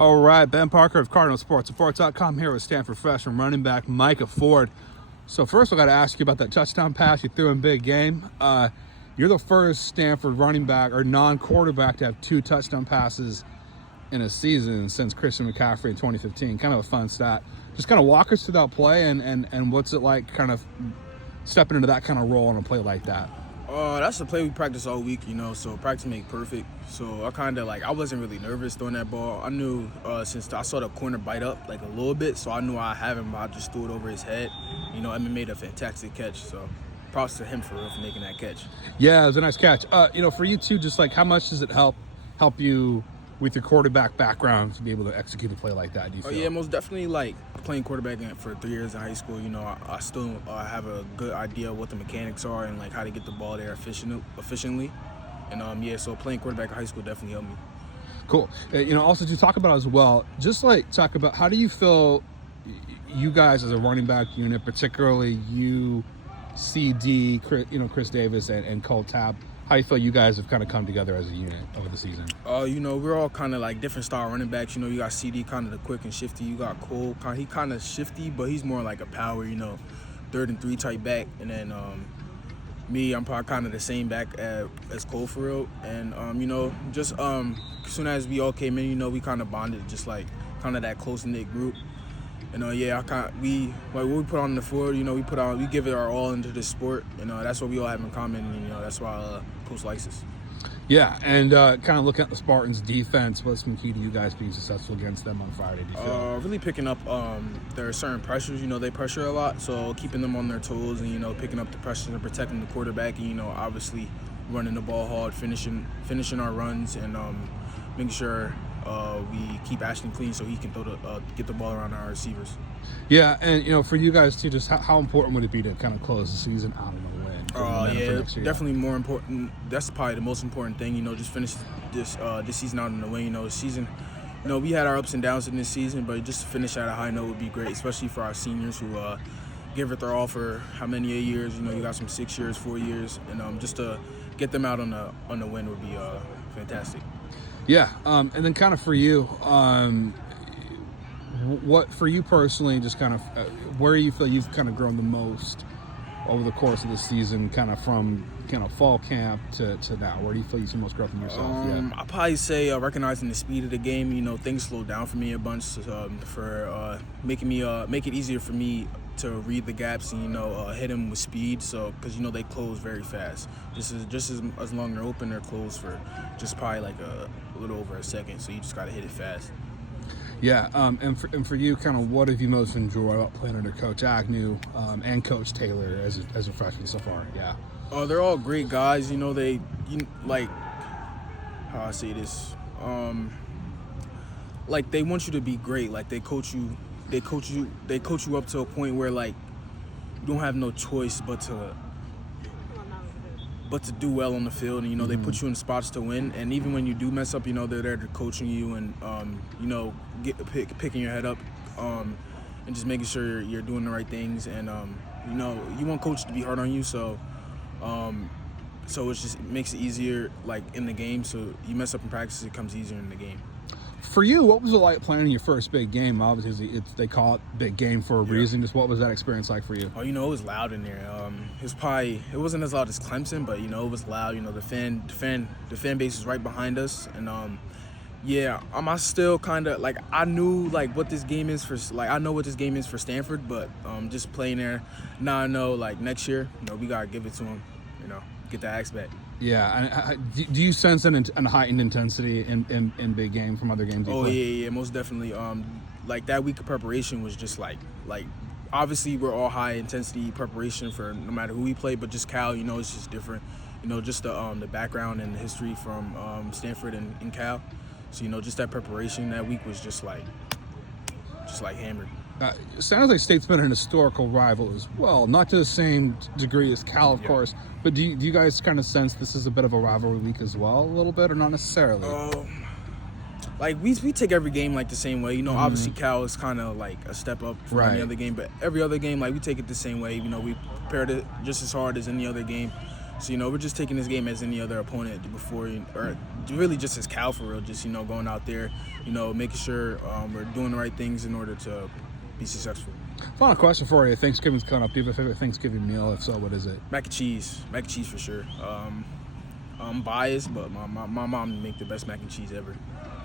All right, Ben Parker of Cardinal Sports, Sports.com here with Stanford freshman running back Micah Ford. So first I got to ask you about that touchdown pass you threw in big game. You're the first Stanford running back or non-quarterback to have 2 touchdown passes in a season since Christian McCaffrey in 2015. Kind of a fun stat. Just kind of walk us through that play and what's it like kind of stepping into that kind of role on a play like that? That's a play we practice all week, so practice make perfect. So I wasn't really nervous throwing that ball. I knew since I saw the corner bite up like a little bit, so I knew I have him, but I just threw it over his head. Emmitt made a fantastic catch, so props to him for making that catch. Yeah, it was a nice catch. For you too, just like how much does it help you with your quarterback background to be able to execute a play like that? Do you feel? Yeah, most definitely. Like playing quarterback for 3 years in high school, I still have a good idea of what the mechanics are and like how to get the ball there efficiently. And so playing quarterback in high school definitely helped me. Cool. Also to talk about as well, just like talk about how do you feel you guys as a running back unit, particularly you, CD, Chris Davis and Cole Tabb, how you feel you guys have kind of come together as a unit over the season? We're all kind of like different style running backs. You got CD kind of the quick and shifty. You got Cole, he kind of shifty, but he's more like a power, 3rd and 3 type back. And then me, I'm probably kind of the same back as Cole for real. And, as soon as we all came in, we kind of bonded, just like kind of that close-knit group. And what we put on the field, we give it our all into this sport. That's what we all have in common. And, that's why Coach likes us. Yeah, and kind of looking at the Spartans' defense, what's been key to you guys being successful against them on Friday? Do you feel? Really picking up their certain pressures. They pressure a lot, so keeping them on their toes and picking up the pressure and protecting the quarterback. And obviously running the ball hard, finishing our runs, and making sure we keep Ashton clean so he can get the ball around our receivers. Yeah, and for you guys too, just how important would it be to kind of close the season out on a win? Definitely more important. That's probably the most important thing. Just finish this season out on the win. This season, we had our ups and downs in this season, but just to finish at a high note would be great, especially for our seniors who give it their all for how many years. You got some 6 years, 4 years, and just to get them out on the win would be fantastic. Yeah, and then kind of for you, what for you personally, just kind of where you feel you've kind of grown the most over the course of the season, kind of from fall camp to now? Where do you feel you see most growth in yourself? I'll probably say recognizing the speed of the game. Things slowed down for me a bunch for make it easier for me to read the gaps and hit them with speed. So because they close very fast. Just as long they're open, they're closed for just probably like a little over a second. So you just gotta hit it fast. Yeah, and for you, kind of what have you most enjoyed about playing under Coach Agnew and Coach Taylor as a freshman so far? Yeah. They're all great guys. They like how I say this. Like they want you to be great. Like they coach you up to a point where like you don't have no choice but to do well on the field, and they put you in spots to win. And even when you do mess up, they're there to coaching you and picking your head up and just making sure you're doing the right things. And you want coach to be hard on you, so it just makes it easier like in the game. So you mess up in practice, it comes easier in the game. For you, what was it like playing in your first big game? Obviously, they call it big game for a reason. Just what was that experience like for you? It was loud in there. It wasn't as loud as Clemson, but it was loud. The fan base is right behind us, and I still kind of like I knew like what this game is for. Like I know what this game is for Stanford, but just playing there, now I know like next year, we gotta give it to them. Get the axe back. Yeah, and do you sense a heightened intensity in big game from other games? Yeah, most definitely. Like that week of preparation was just like obviously we're all high intensity preparation for no matter who we play, but just Cal, it's just different. Just the background and the history from Stanford and Cal. So just that preparation that week was just like hammered. Sounds like State's been an historical rival as well, not to the same degree as Cal, of course. But do you guys kind of sense this is a bit of a rivalry week as well, a little bit, or not necessarily? Like we take every game like the same way. Obviously Cal is kind of like a step up from any other game, but every other game like we take it the same way. We prepared it just as hard as any other game. So, we're just taking this game as any other opponent before, or really just as Cal for real, just, going out there, making sure we're doing the right things in order to be successful. Final question for you. Thanksgiving's coming up. Do you have a favorite Thanksgiving meal? If so, what is it? Mac and cheese. Mac and cheese for sure. I'm biased, but my mom make the best mac and cheese ever.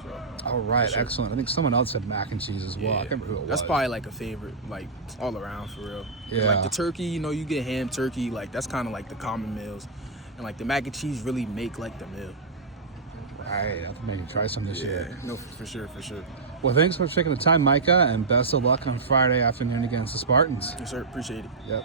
So, All right, sure. Excellent. I think someone else said mac and cheese as well. I can't remember who it was. That's probably like a favorite, like all around for real. Yeah. Like the turkey, you get ham, turkey, like that's kind of like the common meals, and like the mac and cheese really make like the meal. Right, I have to maybe try some this year. No, for sure. Well, thanks for taking the time, Micah, and best of luck on Friday afternoon against the Spartans. Yes, sir. Appreciate it. Yep.